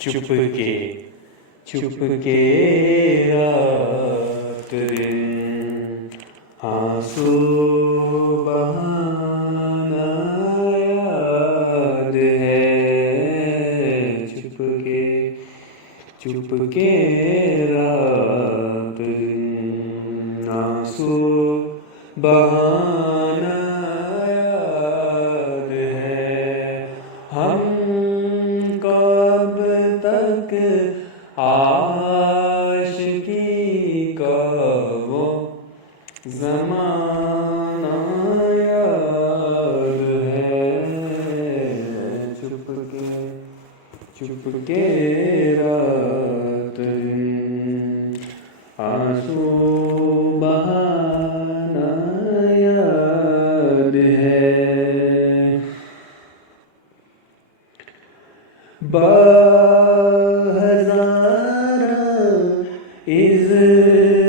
چپ کے رات دن آنسو بہانا یاد ہے، چپ کے رات دن آنسو بہانا یاد ہے، ہم کب تک عاشقی کا وہ زمانہ یاد ہے، چپ کے رات دن آنسو بہانا یاد ہے، بہزارہ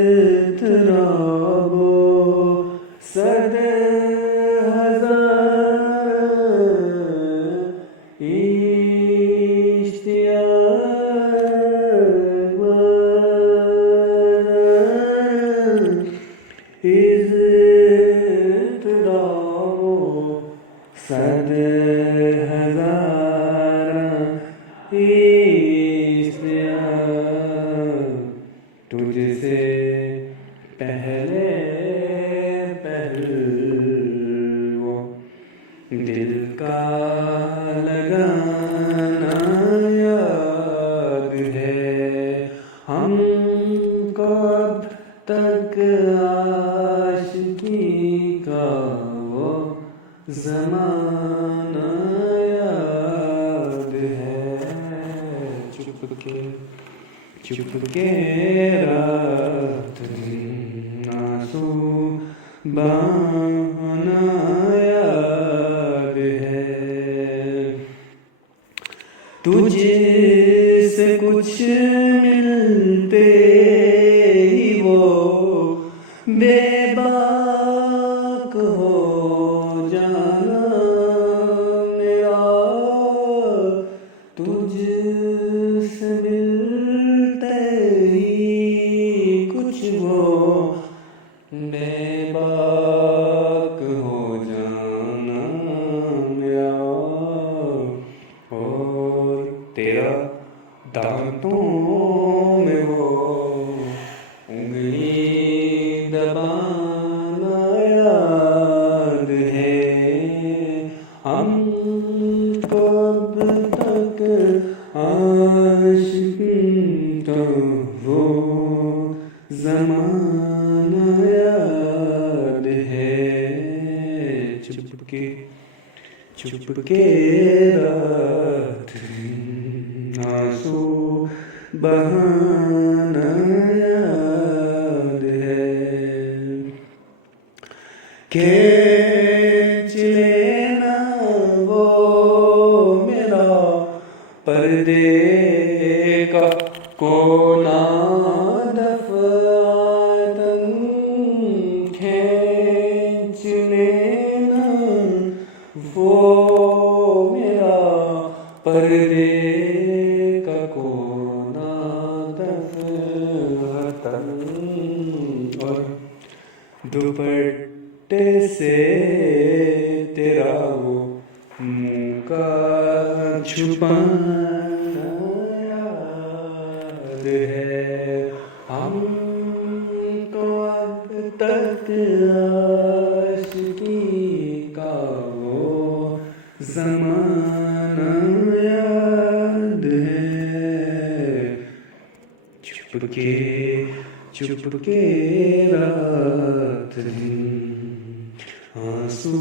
اضطراب و صد ہزار اشتیاق اضطراب و صد ہزار تجھ سے پہلے وہ دل کا لگانا یاد ہے، ہم کب تک عاشقی کا وہ زمانہ یاد ہے، چپ کے رات دن آنسو بہانا یاد ہے، تجھ سے کچھ ملتے ہی وہ بے باک ہو جانا میرا، تجھ سے ملتے ہی کچھ وہ بے باک ہو جانا میرا، اور تیرا دانتوں میں وہ انگلی دبانا یاد ہے، ہم کب تک عاشقی کا وہ زمانہ یاد ہے، چپ کے رات دن آنسو بہانا یاد ہے، کھینچ لینا وہ میرا پردے کا کونا دفعتاً، کھینچ لینا وہ میرا پردے کا کونا دفعتاً، اور دوپٹے سے تیرا وہ منہ کا چھپانا یاد ہے، ہم کو اب تک عاشقی کا وہ زمانہ یاد ہے، چپ کے رات دن آنسو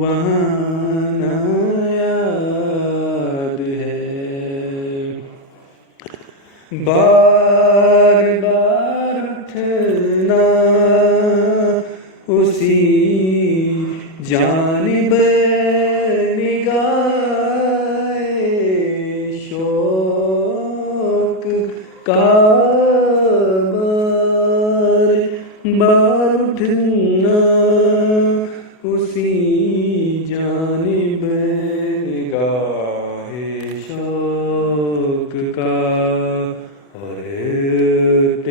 بہانا یاد ہے، بار بار اٹھنا اسی جانب نگاہ شوق کا بار اٹھنا اسی جانب نگاہ شوق